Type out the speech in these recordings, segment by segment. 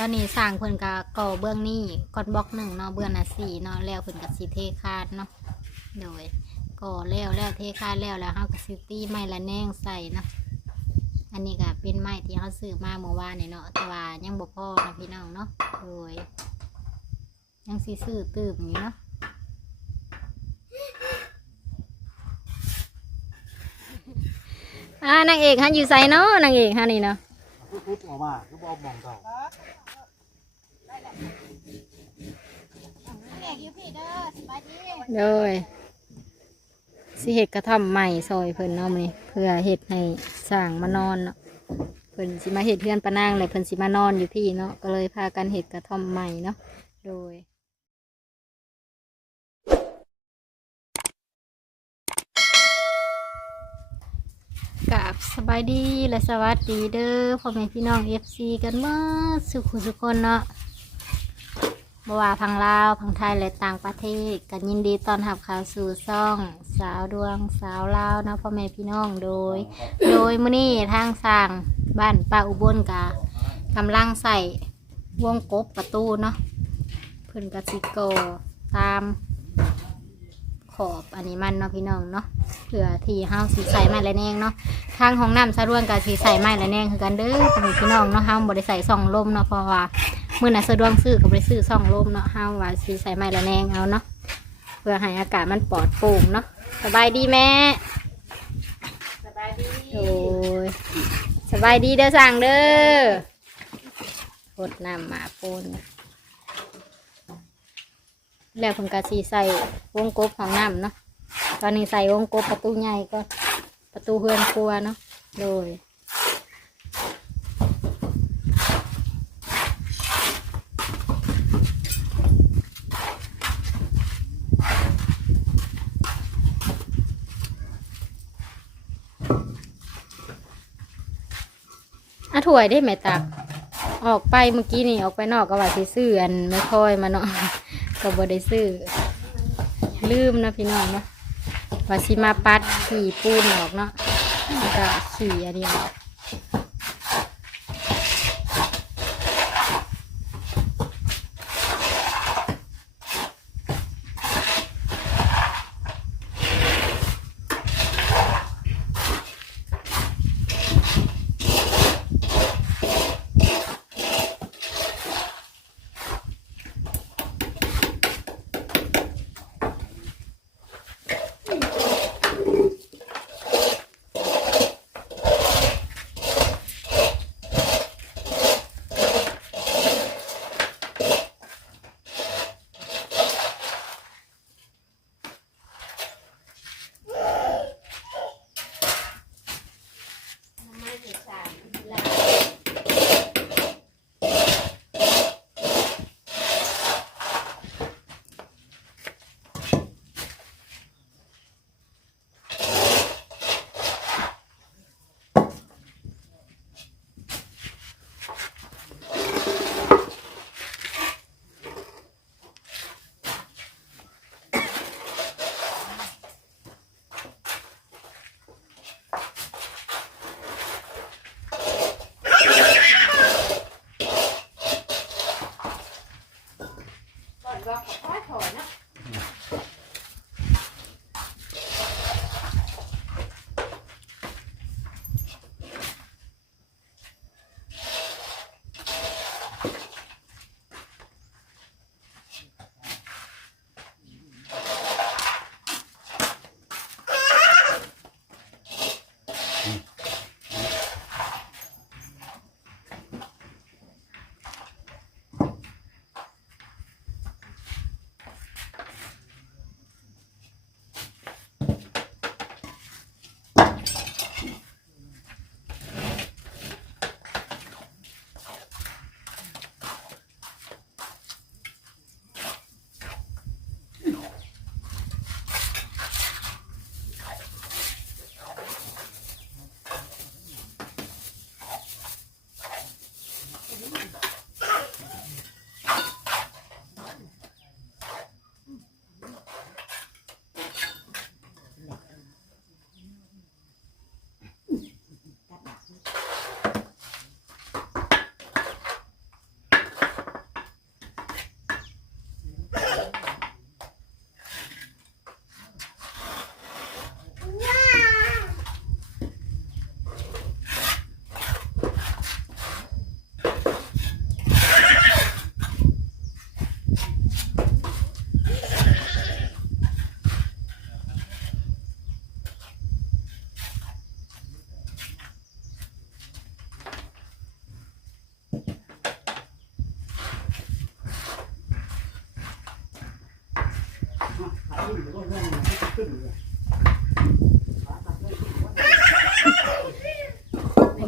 ตอนนี้สร้างเพิ่นก็ก่อเบื้องนี้ก่อนบล็อกหนึ่งเนาะเบื้องน่ะสี่เนาะแล้วเพิ่นก็สิเทคาดเนาะโดยก่อแล้วแล้วเทคาดแล้วแล้วเฮาก็สิตีไม้ละแนงใส่เนาะอันนี้ก็เป็นไม้ที่เฮาซื้อมาเมื่อวานนี่เนาะแต่ว่ายังบ่พอนะพี่น้องเนาะโดยยังสิซื้อตื่มอยู่เนาะอ่านางเอกฮะอยู่ไซเนาะนางเอกฮะนี่เนาะคุดออกมาคือบอกม องเก่าโดยสิเห็ดกระท่อมใหม่ซอยเพิ่นเนาะมื้อนี้เพื่อเห็ดให้สร้างมานอนเนาะเพิ่นสิมาเห็ดเพื่อนปะนางเลยเพิ่นสิมานอนอยู่พี่เนาะก็เลยพากันเห็ดกระท่อมใหม่เนาะโดยกับสบายดีและสวัสดีเด้อพ่อแม่พี่น้องเอฟซีกันเมื่อสุขุสุคนเนาะ บว่าพังลาวพังไทยและต่างประเทศกันยินดีตอนหับข่าวสู่ซ่อง สาวดวงสาวลาวนาะพ่อแม่พี่น้องโดย โดยมื้อนี้ทางสร้างบ้านป้าอุบลกะกำลังใส่วงกบประตูเนาะเพิ่นกสิโกตาม ขอบอันนี้มันเนาะพี่น้องเนาะเผื่อที่เฮาสีใส่ไม้ละแนงเนาะทางของน้ำสะดวงกับสีใส่ไม้ละแนงคือกันเด้อพ่อแม่พี่น้องเนาะเฮาบ่ได้ใส่ซองลมเนาะเพราะว่ามื้อน่ะสะดวงซื้อก็บ่ได้ซื้อซองลมเนาะเฮาว่าสีใส่ไม้ละแนงเอาเนาะเพื่อให้อากาศมันปลอดโปร่งเนาะสบายดีแม่สบายดีโอ้ยสบายดีเด้อสั่งเด้อพดน้ำมาปูน แล้วผมก็สีใส่วงกบของน้ำเนาะตอนนี้ใส่วงกบประตูใหญ่ก็ประตูเฮือนครัวเนาะโดยอะถ่วยได้ไหมตัก ออกไปเมื่อกี้นี่ออกไปนอกก็ว่าสิซื้ออันไม่ค่อยมาเนาะ ก็บ่ได้ซื้อ ลืมนะพี่น้องเนาะว่าสิมาปัดขี่ปูนออกเนาะแล้วก็ขี่อันนี้ออก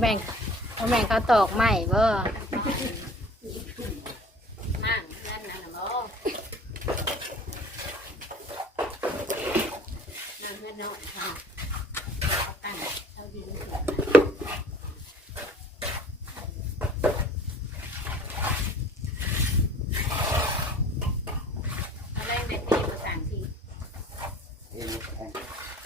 แม่งแม่งเขาตอกไหมบ่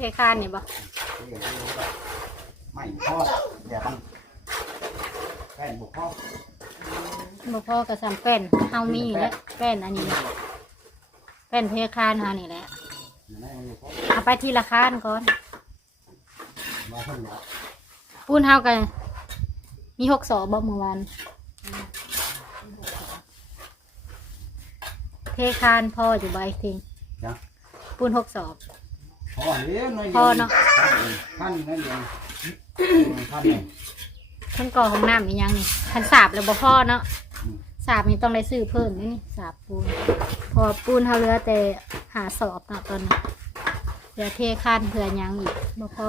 เทคานนี่บ่ไม่พออย่ามันแป้นบุกพ่อบ่พอก็สำแป้นเฮามีแล้วแป้นอันนี้นะแป้นเทคานเฮานี่แหละไม่มันบุกพ่อเอาไปทีละคานก่อนมาเพิ่งแล้วปูนเฮากันมีหกสอบบ่เมื่อวานเทคานพ่ออยู่ใบทิ้งจ้ะปูนหกสอบ พอเลี้ยงน้อยพอเนาะท่านนั่นเองท่านเองท่านก่อของน้ำอีกยังนี่ทันสาบแล้วบ่พ่อเนาะสาบนี่ต้องได้ซื้อเพิ่มนี่นี่สาบปูนเพอปูนเฮาเหลือแต่หาสอบเนาะตอนนี้เหลือเทคานเผื่อหยังอีกบ่พอ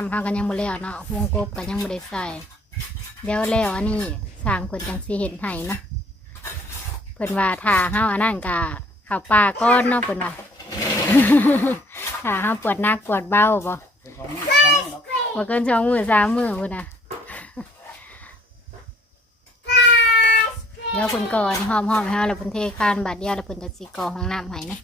น้ำเฮาก็ยังบ่แล้วเนาะวงกบก็ยังบ่ได้ใส่เดี๋ยวแล้วอันนี้สร้างเพิ่นจังสิเห็นให้นะเพิ่นว่าถ้าเฮาอันนั้นก็เข้าวป่าก้อนเนาะเพิ่นว่าถ้าเฮาปวดหนักปวดเบาบ่เป็นของนี่องเนาะบ่เกินสองมือสามมือพุ่นน่ะเดี๋ยวเพิ่นก่อนหอมๆให้เฮาแล้วเพิ่นเทคานบาดเดียวแล้วเพิ่นจะสิก่อห้องน้ำให้นะ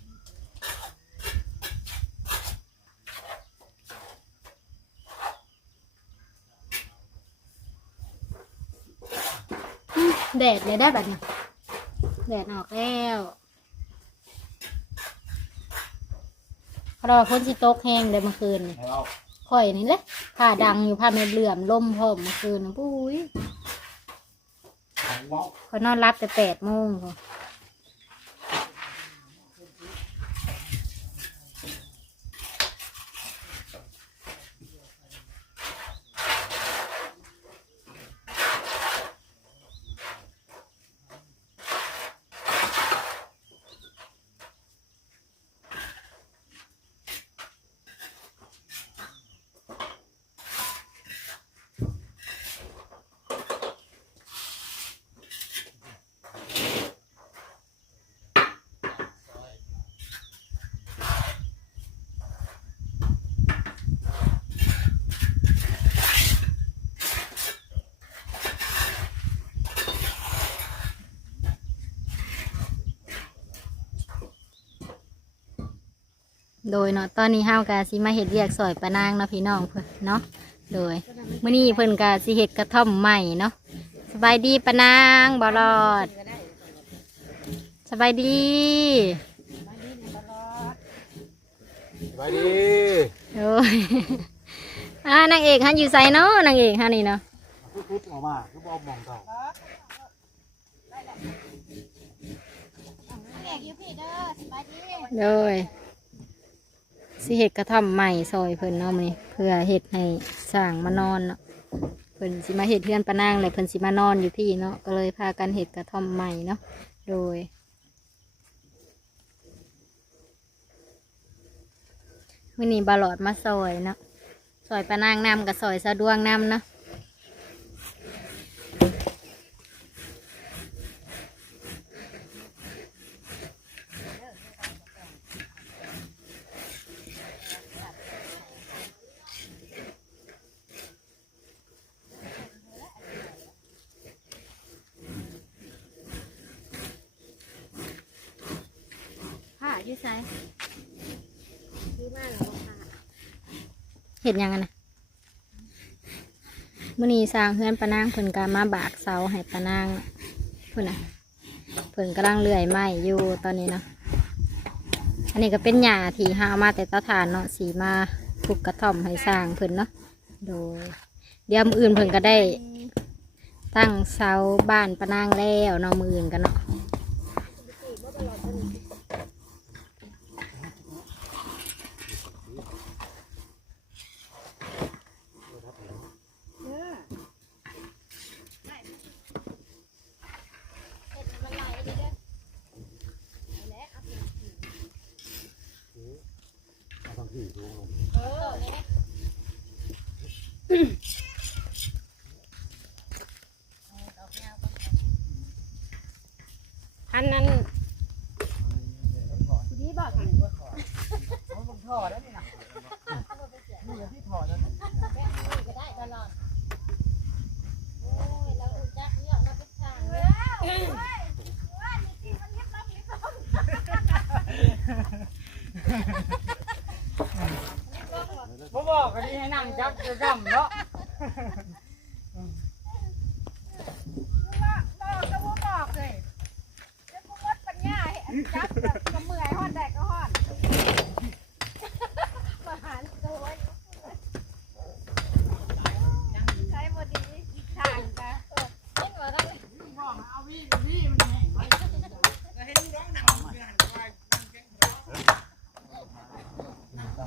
ดดเลยได้บัดนี้แดดออกแล้วเพราะว่าฝนสิตกแห้งเลยเมื่อคืนนี่ให้เอาข่อยนี่แหละผ้าดังอยู่ผ้าเม็ดเหลื่อมล่มพร้อมเมื่อคืนน่ะปุ้ยเอาเว้าข่อยนอนรับแต่แปดโมง โดยเนาะตอนนี้ห้าวกาสิมาเห็ดเรียกซอยปะนางเนาะพี่น้องเพิ่นเนาะโดยมื้อนี้เพิ่นกาสิเห็ดกระท่อมใหม่เนาะสบายดีปะนางบอลอดสบายดีไปดีโอ้ยอ่านางเอกฮันอยู่ไสเนาะนางเอกฮันนี่เนาะพุดออกมาคือบ่มองเท่าโดย สิเห็ดกระท่อมใหม่ซอยเพิ่นเนาะมื้อนี้เพื่อเห็ดให้สร้างมานอนเนาะเพิ่นสิมาเห็ดเพื่อนปะนางเลยเพิ่นสิมานอนอยู่พี่เนาะก็เลยพากันเห็ดกระท่อมใหม่เนาะโดย มื่อนี้บาลอดมาซอยเนาะซอยปะนางน้ำกับซอยสะดวงน้ำเนาะ อยี่ไซซื้อมาแล้วค่ะเห็นยังไงนะมื่อนี้สร้างเฮือนปะนางเพิ่นกามาบากเสาให้ปะนางเพิ่นน่ะเพิ่นกำลังเลื่อยไม้อยู่ตอนนี้เนาะอันนี้ก็เป็นหญ้าที่หาเอามาแต่ตาถ่านเนาะสีมาปลูกกระท่อมให้สร้างเพิ่นเนาะโดย เดี๋ยวมืออื่นเพิ่นก็ได้ ตั้งเสาบ้านปะนางแล้วเนาะมืออื่นกันเนาะ เอาต้องที่ดูลง อันนั้นดีบอกค่ะ มัน ถอดได้นี่นะนี่อย่างที่ถอดแล้วก็ได้ตลอดโอ้ยเราจักเนี่ยเราเป็นทางผมบอกกันนี่ให้นั่งจับจะจำเนาะ บอกก็บ่บอกเลยแล้วกูวัดปัญญาให้อันจับแบบกระเมื่อยฮอดแดกก็ฮอดมาหารตัวใช้บดีทางนะเห็นว่าได้ บอกเอาวี่วี่มันแห้งไปก็เห็นร้องหนังเดือนไปมันแข็งร้อง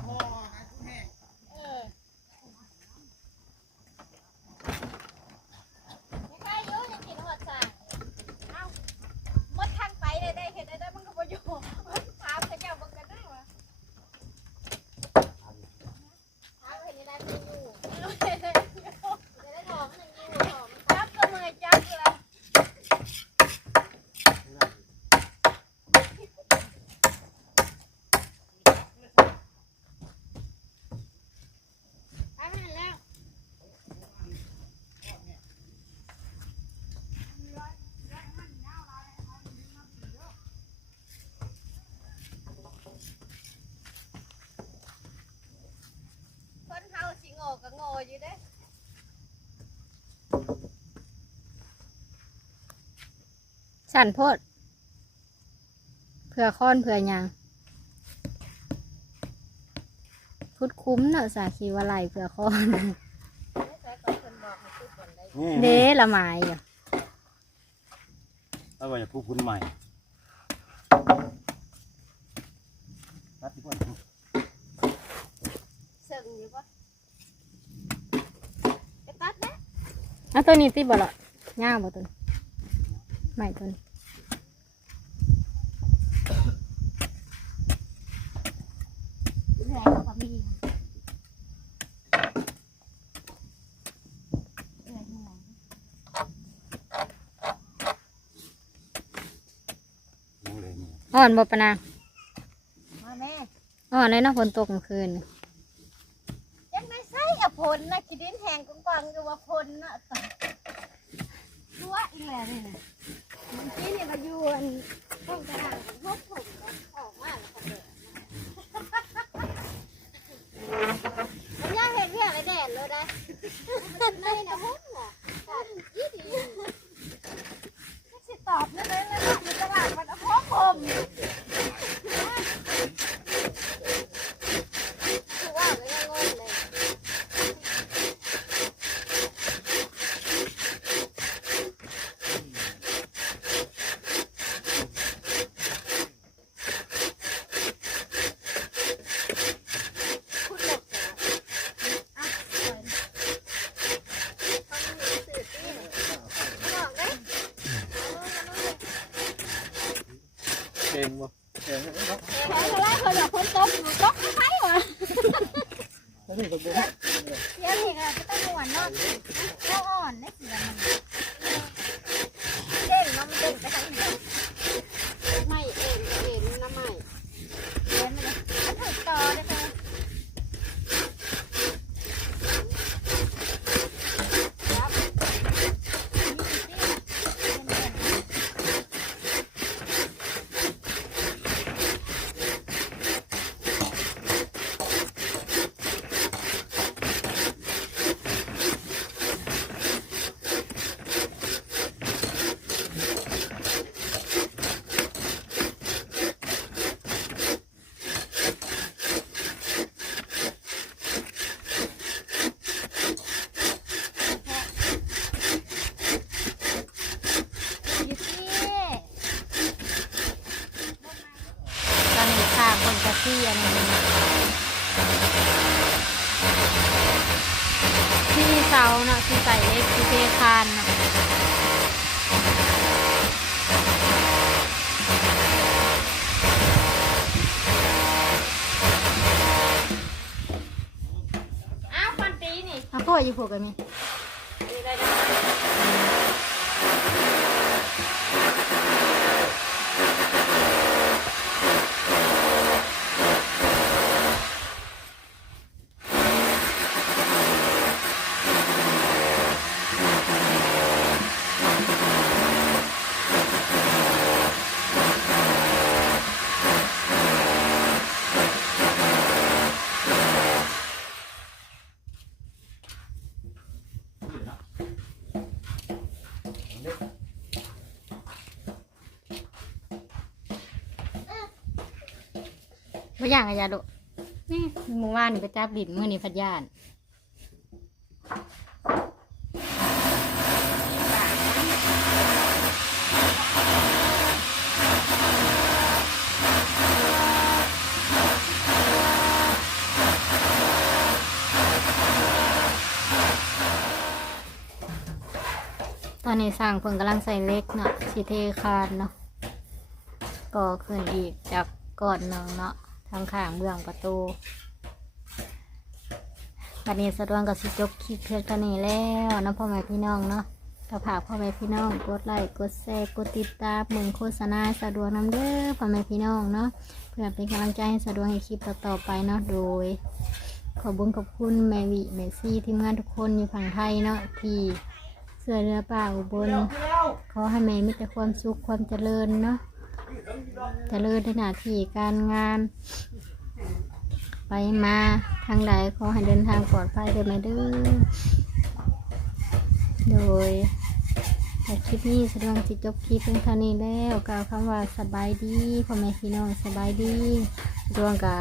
พอนะคุณแม่ เออไม่ใช่อยุ่ยังกินหอดสั่งเอ้ามดทางไปได้ได้เห็นได้ได้มันก็บ่อยู่ถามเขาเจ้าเบิ่งกันได้วะถามเห็นได้ไม่อยู่จะได้หอมมันอยู่หอมจับก็มือจับเลย ไปไม่ทันแล้ว คนเฮาสิโง่ก็โง่อยู่เด้ สั่นโพดเผื่อค้อนเผื่อหยังพุดคุ้มเนาะสาคีวาไหลเผื่อค้อนแต่ก่อนเพิ่นบอกให้พูดก่อนได้นี่เด้ละหมายอยู่เอาไว้ผู้คุณใหม่รัดที่ก่อนเสิ่งอยู่ปะไปตัดนะเอาตัวนี้ติบ่ละย่างบ่ตัวนี้ ไม่ตัวนี้เหนื่อยเขาก็มีเหนื่อยเหนื่อยยังเลยเนี่ยอ่อนบ่ปะนางมาแม่อ่อนเลยเนาะฝนตกเมื่อคืนนี่ยังไม่ใช่อะพลนะคิดดินแหงกว้างๆอยู่ว่าพลนะตัวอีแหล่นี่นะ เมื่อกี้นี่มาอยู่อันห้องกระดานพบผมนะออกมาแล้วก็เดินมันย่าเห็นเพียงไรแดดเลยได้ไม่นะพุ่งอะยี่ดีสิตอบได้เลยแล้วมันตลาดมันพบผมคือว่าเลยงงเลย คุณหลบอะปล่อยต้องมีสื่อที่ไม่บอกได้ เก่งบ่เก่ง แพ้ก็ไล่คนแบบคนตกหนูตกไม่ใช่หรอ แล้วนี่ก็บ่ เสียเห็นอะไรก็ต้องหวนนอนก็อ่อนได้เสียมันเด้งน้ำเด้งไปทางไหนไม่เอ็นเอ็นน้ำไม่เอ็นไม่เลยอันถูกต่อได้ไหมครับนี่สิ ที่อันนี้ที่เสาเนาะที่ใส่เล็กที่เทคานเนาะ อ้าวฟันตี นี่เอา บ่อย่างอะยาโดนี่หมู่บ้านนี่ไปจับดินมื้อนี้พัดยานตอนนี้สร้างเพิ่งกำลังใส่เล็กเนาะสิเทคานเนาะก็ขึ้นอีกจากก่อนหนึ่งเนาะ ทางข้างเบื้องประตูวันนี้สะดวกกับสิจบคลิปเพียงเท่านี้แล้วนะพ่อแม่พี่น้องเนาะถ้าผากพ่อแม่พี่น้อง กดไลค์ กดแชร์ กดติดตามเหมือนโฆษณาสะดวกน้ำเด้อพ่อแม่พี่น้องเนาะ เพื่อเป็นกำลังใจให้สะดวกให้คลิปต่อๆไปเนาะ โดย ขอบคุญขอบคุณแมวิแมซี่ทีมงานทุกคนอยู่ฝั่งไทยเนาะที่เสื้อเรือป่าอุบล ขอให้แม่มีแต่ความสุขความเจริญเนาะ เจริญในหน้าที่การงาน ไปมาทางใดขอให้เดินทางปลอดภัยเด้อแม่เด้อโดยในคลิปนี้แสดงจิจบคลิปเพียงเท่านี้แล้วกล่าวคำว่าสบายดีพ่อแม่พี่น้องสบายดีดวงกะ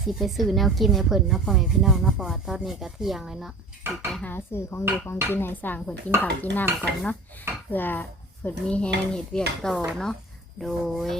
สิไปซื้อแนวกินในเพิ่นเนาะพ่อแม่พี่น้องเนาะเพราะว่าตอนนี้ก็เที่ยงเลยเนาะสิไปหาซื้อของอยู่ของกินให้สั่งเพิ่นกินข้าวกินน้ำก่อนเนาะเพื่อเพิ่นมีแฮงเห็ดเวียกต่อเนาะ โดย